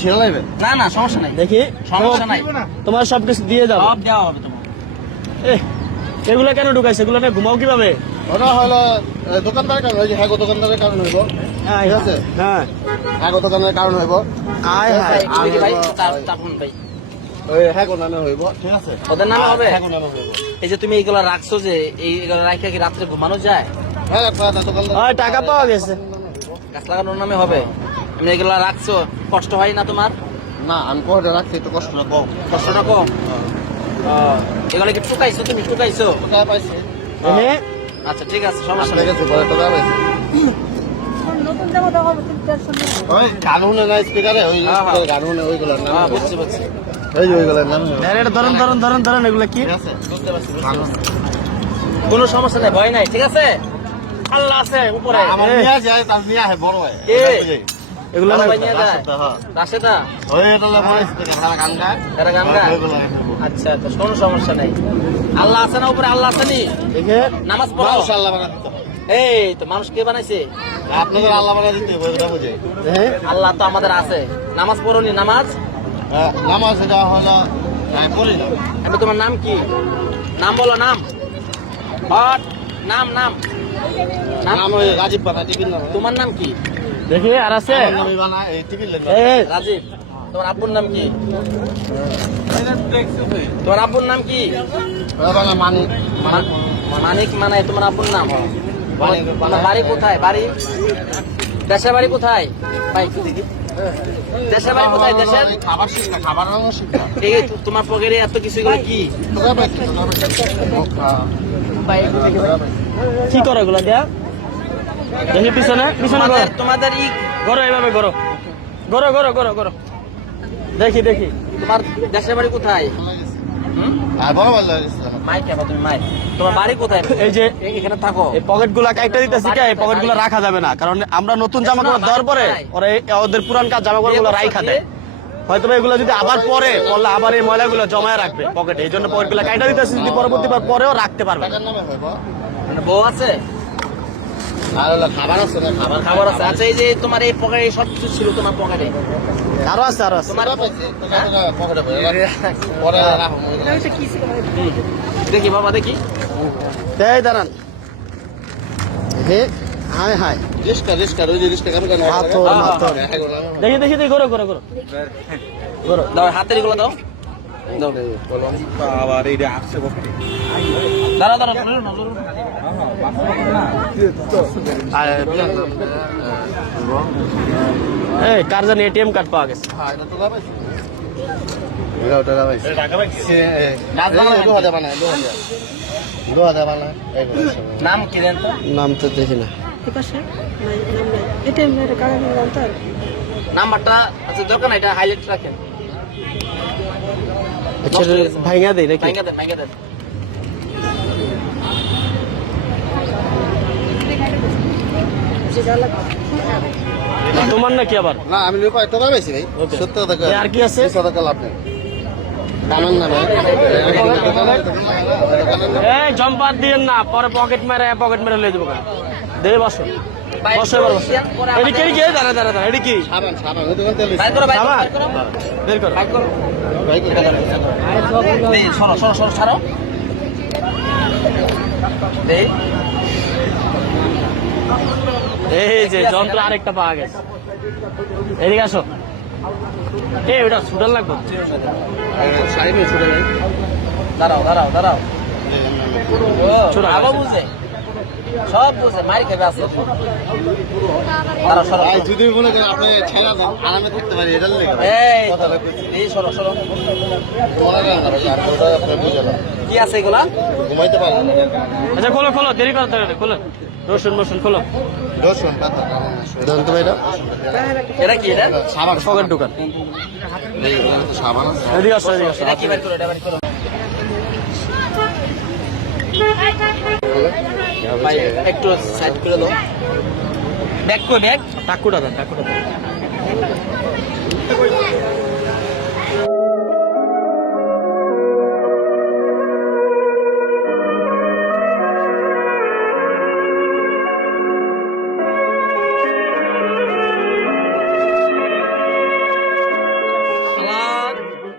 ছিঁড়ে লাগবে? না না সমস্যা নাই, দেখি সমস্যা নাই, তোমার সবকিছু দিয়ে যাবো। সব দেওয়া হবে তোমার। এগুলা কেন ঢুকাইছে? এগুলো না ঘুমাও কিভাবে? ওটা হলো দোকানদারের কারণ, ওই যে হ্যাঁ দোকানদারের কারণ হইব, ঠিক আছে? হ্যাঁ হ্যাঁ দোকানদারের কারণ হইব, আয় হায়। ভাই, ভাই, তারপর ভাই ওই হ্যাঁ নামে হইব, ঠিক আছে? ওদের নামে হবে। হ্যাঁ নামে হইব। এই যে তুমি এইগুলো রাখছো, যে এইগুলো রাখে কি রাত্রে ঘুমানো যায়? হ্যাঁ দোকানদার ওই টাকা পাওয়া গেছে। গাছ লাগানোর নামে হবে। তুমি এগুলো রাখছো, কষ্ট হয় না তোমার? না, আমি পরে রাখছি একটু কষ্টটা কম। কষ্টটা কম। এগুলো কি টুকাইছো? তুমি টুকাইছো? টাকা পাইছি, হ্যাঁ আচ্ছা ঠিক আছে, সমস্যা ঠিক নেই। আছে, পরে টাকা পাইছি। ওই গানুনে না স্পিকারে, ওই স্পিকারে গানুনে ওইগুলোর নাম, হ্যাঁ বুঝছি বুঝছি, ওই যে ওইগুলোর নাম, এটা ধরেন ধরেন ধরেন ধরেন, এগুলা কি? ঠিক আছে? বুঝতে পারছি, কোনো সমস্যা নেই, ভয় নাই, ঠিক আছে? আল্লাহ আছে উপরে। আমার নিয়ে যায়, তার নিয়ে আহে বড় হয়। এগুলো না সবাই নিয়ে যায়। রাশেদা, ওই এটা হলো বড় স্পিকার, তারা গান গায়, এরা গান গায়? ওইগুলো। আচ্ছা, তো কোনো সমস্যা নেই। আল্লাহ আছে না উপরে? আল্লাহ আছে নি? দেখে নামাজ পড়ো। মাশাআল্লাহ বানা দিত। এই তো মানুষ কে বানাইছে? আপনাদের আল্লাহ বানা দিতে ওইটা বুঝে। হ্যাঁ আল্লাহ তো আমাদের আছে। নামাজ পড়ো নি? নামাজ নামাজ এটা হলো আমি পড়ি না। আমি, তোমার নাম কি? নাম বলো, নাম। হট, নাম নাম নাম। নাম ওই রাজীব বানা, টিভির নাম। তোমার নাম কি? দেখি আর আছে? আমার নামই বানা, এই টিভির নাম। রাজীব। তোমার আব্বুর নাম কি? তোমার আব্বুর নাম কি? ওরা বানা মানিক। মানিক মানে তোমার আব্বুর নাম? মানিক। তোমার বাড়ি কোথায়? বাড়ি দেশের বাড়ি কোথায়? ভাই দেশের বাড়ি কোথায়? দেশের খাবার শিক্ষা, খাবার রান্না শিক্ষা। এই তোমার পকেটে এত কিছু, এগুলো কি? তোরা পাইছিস, তোরা পাইছিস। কি করো এগুলা দিয়া? দেখি পিছনে পিছনে করো, তোমাদের ই করো এইভাবে করো, করো করো করো করো, দেখি দেখি। তোমার দেশের বাড়ি কোথায়? আর বড় ভালো লাগছে আমার। মাইক কেন তুমি? মাইক তোমার বাড়ি কোথায়? এই যে এখানে থাকো। এই পকেট গুলা কাইটা দিতেছি, এই পকেট গুলা রাখা যাবে না, কারণ আমরা নতুন জামা কাপড় দেওয়ার পরে ওরা ওদের পুরান কাজ জামা কাপড় গুলো রাইখা দেয়। হয়তো এগুলো যদি আবার পরে বললে আবার এই ময়লা গুলো জমায় রাখবে পকেটে, এই জন্য পকেট গুলা কাইটা দিতেছি, যদি পরবর্তীবার পরেও রাখতে পারবে। টাকার নামে হইব। মানে বউ আছে? আর হলো খাবার আছে না, খাবার খাবার আছে। আচ্ছা, এই যে তোমার এই পকেটে সব কিছু ছিল তোমার পকেটে? আরো আছে আরো আছে। তোরা পাইছিস, তোরা পকেটে ভরে রাখ। পরে রাখো। দেখি বাবা, দেখি। এই দাঁড়ান, হে হায় হায়, রিস্কা, ওই যে রিস্কা কারো কেন? পাথর মাথর। দেখি দেখি দেখি, করো করো করো করো। দাও হাতের এগুলো দাও। দাও আবার এইটা আসছে বকতে। দাঁড়া দাঁড়া, ধরো না, ধরো না। এই কার জানি এটিএম কার্ড পাওয়া গেছে। হ্যাঁ, এটা তোরা পাইছিস? এটাও টাকা পাইছিস? টাকা পাইছিস? এই 2000 বানায়, 2000। 2000 বানায়, এইগুলো সব। নাম কি দেন তো? নাম তো দেখি না। নাম্বারটা আচ্ছা দরকার না, এটা হাইলাইট রাখেন। আচ্ছা ভাইঙ্গা দেই নাকি? ভাঙা দেন, ভাঙা দেন। তোমার নাকি আবার? না, আমি নিয়ে পাই, টাকা পাইছি ভাই। 70 টাকা। আর কি আছে? 20 টাকা লাভ নেই। কামান না ভাই। এই জম্পার দিয়েন না, পরে পকেট মেরে লয়ে যাবো। দে বসো বসো এবার বসো। এডি কি কি? দাঁড়া দাঁড়া দাঁড়া, এডি কি? সাবান, ওই দোকান তেল বাইর করো, বাইর করো, সাবান? বাইর করো। বের করো। বাইর করো। ভাই কি টাকা নেই? এই সরো সরো সরো, ছাড়ো। এই এই যে যন্ত্র আরেকটা পাওয়া গেছে, এদিকে আসো। এই ওটা সুডাল লাগবে। শাড়ি নিয়ে ছুটে যাই। দাঁড়াও দাঁড়াও দাঁড়াও। ছোট আবার বুঝে সব বুঝে, মারি খাবে আছে। দাঁড়াও, সরো। ভাই যদি মনে করেন আপনি ছেড়া দেন, আরামে করতে পারি, এটার লেগে এই কথাটা কইছি। এই সরো সরো। মনে করেন না ভাই, আর ওটা আপনি বুঝে না। কি আছে এগুলা? ঘুমাইতে পারবেন না। আচ্ছা খোলো খোলো, দেরি করতে হবে, খোলো। রসুন খোলো। রসুন, পাতা। জানতো ভাই এটা? এটা কি? এটা সাবান, পকেট দোকান। এই তো সাবান আছে। এদিকে আসো এদিকে আসো। এটা কি? বাইর করো, এটা বাইর করো। ভাই একটু সাইড করে দাও। ব্যাক কই, ব্যাক। টাকুটা দেন, টাকুটা দেন।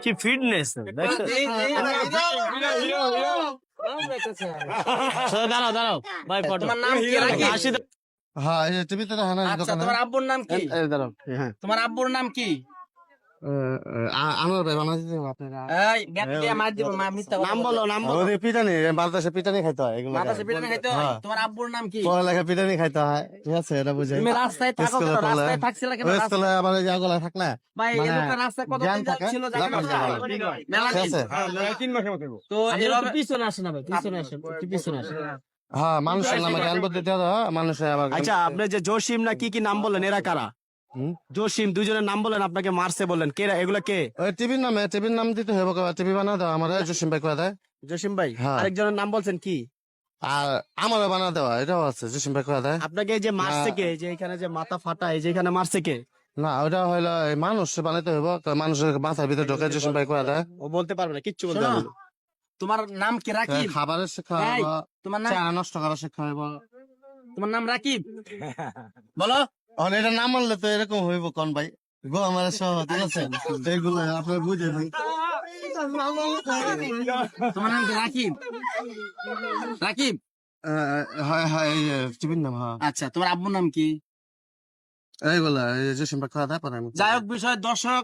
কি ফিটনেস দাঁড়াও দাঁড়াও ভাই ফটো তোমার নাম কি রাকিব? হ্যাঁ এই টিভিতে দেখা না আচ্ছা তোমার আব্বুর নাম কি? দাঁড়াও হ্যাঁ তোমার আব্বুর নাম কি? আমার ভাই বানাতে দেবো আপনারা এই ব্যাট দিয়ে মার দিব, মা মিথ্যা কথা নাম বলে। বলো নাম বলো ওদের পিটানি বাতাসে পিটানি খাইতে হয় এগুলো মাথা চেপে খাইতে হয়? হ্যাঁ। তোমার আব্বুর নাম কি? পড়ালেখা পিটানি খাইতে হয় ঠিক আছে এটা বুঝে তুমি রাস্তায় থাকো কেন? রাস্তায় থাকছিলে কেন? স্কুলে আবার এই যে আগলা থাকলে ভাই এই মানে লোকটা রাস্তায় কত জ্ঞান দিন থাকে, ছিল জানো জ্ঞান না? থাকে। মেলা ঠিক দিন। আছে তো এভাবে পিছনে আসে না ভাই, পিছনে আসে, একটু পিছনে আসে। হ্যাঁ মানুষের নামে জ্ঞান বুদ্ধি দেওয়া হয় মানুষের আবার আচ্ছা আপনি যে জসিম না কি কি নাম বললেন এরা কারা? হুম? জসিম দুজনের নাম বলেন, আপনাকে মারছে বললেন, কে এগুলা কে? ওই টিভির নাম দিতে হবে টিভি বানা দেওয়া আমার জসিম ভাই করে দেয় জসিম ভাই হ্যাঁ। আরেকজনের নাম বলছেন কি? আর আমারও বানা দেওয়া এটাও আছে জসিম ভাই করে দেয় আপনাকে এই যে মারছে কে, যে এখানে যে মাথা ফাটা, এই যে এখানে মারছে কে? না ওটা হইলো এই মানুষ বানাইতে হবে মানুষের মাথার ভিতরে ঢোকে জসিম ভাই করে দেয় ও বলতে পারবে না, কিচ্ছু বলতে শোনো, পারবে না। তোমার নাম কি রাকিব? খাবারের শিক্ষা এই, হইব তোমার নাম চা নষ্ট করার শিক্ষা হইব তোমার নাম রাকিব? বলো। এটা নাম মানলে তো এরকম হইব কোন ভাই গো আমার সহ ঠিক আছে এইগুলো আপনার বুঝে নেই তোমার নাম কি রাকিব? রাকিব, হ্যাঁ হ্যাঁ এই টিভির নাম হ্যাঁ আচ্ছা তোমার আব্বুর নাম কি? এইগুলা এই জসিম ভাই খাওয়া দেয় পরে আমি যাই হোক বিষয় দর্শক,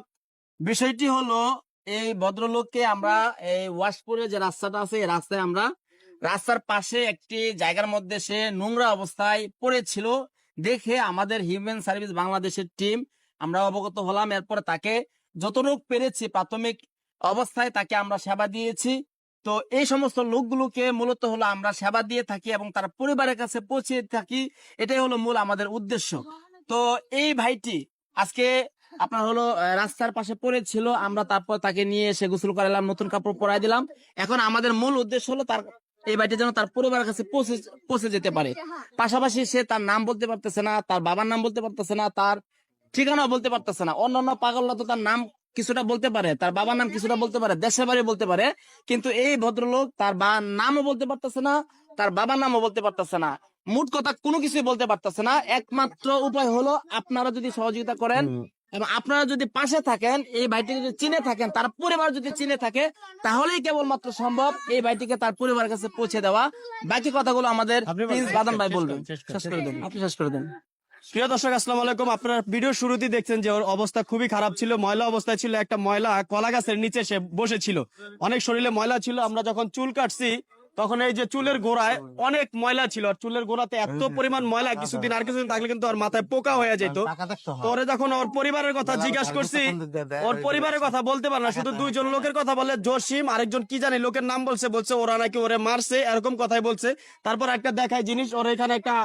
বিষয়টি হলো এই ভদ্রলোককে আমরা এই ওয়াশপুরে যে রাস্তাটা আছে এই রাস্তায় আমরা রাস্তার পাশে একটি জায়গার মধ্যে সে নোংরা অবস্থায় পড়েছিল দেখে আমাদের হিউম্যান সার্ভিস বাংলাদেশের টিম আমরা অবগত হলাম। এরপরে তাকে যতটুকু পেরেছি প্রাথমিক অবস্থায় তাকে আমরা সেবা দিয়েছি। তো এই সমস্ত লোকগুলোকে মূলত হলো আমরা সেবা দিয়ে থাকি এবং তার পরিবারের কাছে পৌঁছে থাকি, এটাই হলো মূল আমাদের উদ্দেশ্য। তো এই ভাইটি আজকে আপনার হলো রাস্তার পাশে পড়েছিল, আমরা তারপর তাকে নিয়ে এসে গোসল করালাম, নতুন কাপড় পরাই দিলাম। এখন আমাদের মূল উদ্দেশ্য হলো তার এই ভাইটি যেন তার পরিবারের কাছে পৌঁছে যেতে পারে। পাশাপাশি সে তার নাম বলতে পারতেছে না, তার বাবার নাম বলতে পারতেছে না, তার ঠিকানাও বলতে পারতেছে না। অন্যান্য পাগলরা তো তার নাম কিছুটা বলতে পারে, তার বাবার নাম কিছুটা বলতে পারে, দেশের বাড়ি বলতে পারে, কিন্তু এই ভদ্রলোক তার নামও বলতে পারতেছে না, তার বাবার নামও বলতে পারতেছে না, মোট কথা কোনো কিছুই বলতে পারতেছে না। একমাত্র উপায় হলো আপনারা যদি সহযোগিতা করেন এবং আপনারা যদি পাশে থাকেন, এই ভাইটিকে যদি চিনে থাকেন, তার পরিবার যদি চিনে থাকে, তাহলেই কেবলমাত্র সম্ভব এই ভাইটিকে তার পরিবারের কাছে পৌঁছে দেওয়া। বাকি কথাগুলো আমাদের প্রিন্স বাদন ভাই বলবেন। শেষ করে দেন, আপনি শেষ করে দেন। প্রিয় দর্শক আসসালামু আলাইকুম, আপনারা ভিডিও শুরুতেই দেখছেন যে ওর অবস্থা খুবই খারাপ ছিল, ময়লা অবস্থায় ছিল। একটা ময়লা কলা গাছের নিচে সে বসেছিল, অনেক শরীরে ময়লা ছিল। আমরা যখন চুল কাটছি তখন এই যে চুলের গোড়ায় অনেক ময়লা ছিল, আর চুলের গোড়াতে এত পরিমাণ ময়লা কিছুদিন থাকলে কিন্তু ওর মাথায় পোকা হয়ে যেত। পরে যখন ওর পরিবারের কথা জিজ্ঞাসা করছি, ওর পরিবারের কথা বলতে পারে না, শুধু দুইজন লোকের কথা বলে, জসিম আরেকজন কি জানি লোকের নাম বলছে ওরা নাকি ওরে মারছে, এরকম কথাই বলছে। তারপর একটা দেখায় জিনিস, ওর এখানে একটা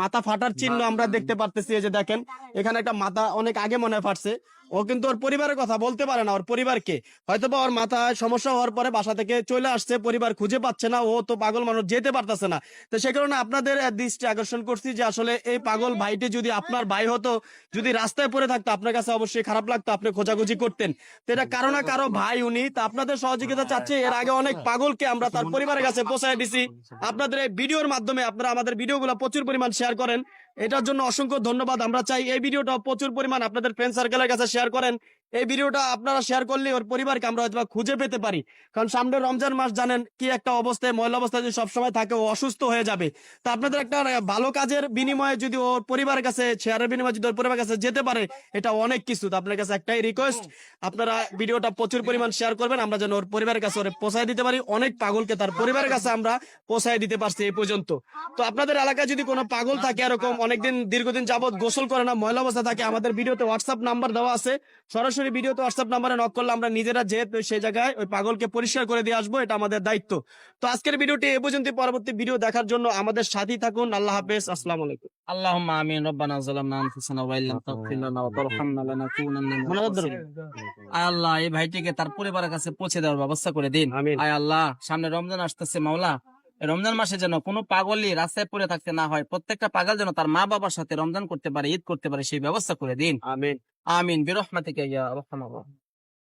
মাথা ফাটার চিহ্ন আমরা দেখতে পারতেছি। এই যে দেখেন এখানে একটা মাথা অনেক আগে মনে হয় ফাটছে। ও কিন্তু ওর পরিবারের কথা বলতে পারে না, ওর পরিবারকে হয়তোবা ওর মাথায় সমস্যা হওয়ার পরে বাসা থেকে চলে আসছে, পরিবার খুঁজে পাচ্ছে না, ও তো পাগল মানুষ, যেতে পারতেছে না। তো সে কারণে আপনাদের দৃষ্টি আকর্ষণ করছি যে আসলে এই পাগল ভাইটি যদি আপনার ভাই হতো, যদি রাস্তায় পড়ে থাকতো, আপনার কাছে অবশ্যই খারাপ লাগতো, আপনি খোঁজাখুঁজি করতেন। তো এটা কারো না কারো ভাই উনি, তা আপনাদের সহযোগিতা চাচ্ছে। এর আগে অনেক পাগলকে আমরা তার পরিবারের কাছে পৌঁছায় দিছি। আপনাদের এই ভিডিওর মাধ্যমে আপনারা আমাদের ভিডিওগুলো প্রচুর পরিমাণ শেয়ার করেন, এটার জন্য অসংখ্য ধন্যবাদ। আমরা চাই এই ভিডিওটা প্রচুর পরিমাণ আপনাদের ফ্রেন্ড সার্কেলের কাছে শেয়ার করেন। এই ভিডিওটা আপনারা শেয়ার করলে ওর পরিবারকে আমরা হয়তো খুঁজে পেতে পারি, কারণ সামনে রমজান মাস, জানেন কি একটা অবস্থায়, ময়লা অবস্থায় যদি সবসময় থাকে ও অসুস্থ হয়ে যাবে। তা আপনাদের একটা ভালো কাজের বিনিময়ে যদি ওর পরিবারের কাছে, শেয়ারের বিনিময়ে যদি ওর পরিবারের কাছে যেতে পারে, এটা অনেক কিছু। তো আপনার কাছে একটাই রিকোয়েস্ট, আপনারা ভিডিওটা প্রচুর পরিমাণ শেয়ার করবেন, আমরা যেন ওর পরিবারের কাছে ওরে পৌঁছায় দিতে পারি। অনেক পাগলকে তার পরিবারের কাছে আমরা পৌঁছায় দিতে পারছি এই পর্যন্ত। তো আপনাদের এলাকায় যদি কোনো পাগল থাকে এরকম অনেকদিন দীর্ঘদিন যাবত গোসল করে না, ময়লা অবস্থা থাকে, আমাদের ভিডিওতে হোয়াটসঅ্যাপ নাম্বার দেওয়া আছে, সরাসরি ভিডিওতে হোয়াটসঅ্যাপ নাম্বারে নক করলে আমরা নিজেরা যেহেতু সেই জায়গায় ওই পাগলকে পরিষ্কার করে দিয়ে আসবো, এটা আমাদের দায়িত্ব। তো আজকের ভিডিওটি এ পর্যন্ত, পরবর্তী ভিডিও দেখার জন্য আমাদের সাথেই থাকুন। আল্লাহ হাফেজ, আসসালামু আলাইকুম। আল্লাহুম্মা আমিন। রব্বানা যালামনা আনফুসানা ওয়া ইল্লাম তাগফির লানা ওয়া তারহামনা লানাকুনান্না মিনাল খাসিরিন। আয় আল্লাহ, এই ভাইটিকে তার পরিবারের কাছে পৌঁছে দেওয়ার ব্যবস্থা করে দিন। আমিন। আয় আল্লাহ, সামনে রমজান আসতেছে, মাওলা এই রমজান মাসে যেন কোনো পাগলই রাস্তায় পড়ে থাকতে না হয়, প্রত্যেকটা পাগল যেন তার মা বাবার সাথে রমজান করতে পারে, ঈদ করতে পারে, সেই ব্যবস্থা করে দিন। আমিন। আমিন বিরহমাতিকা ইয়া আরহামার রাহিমিন।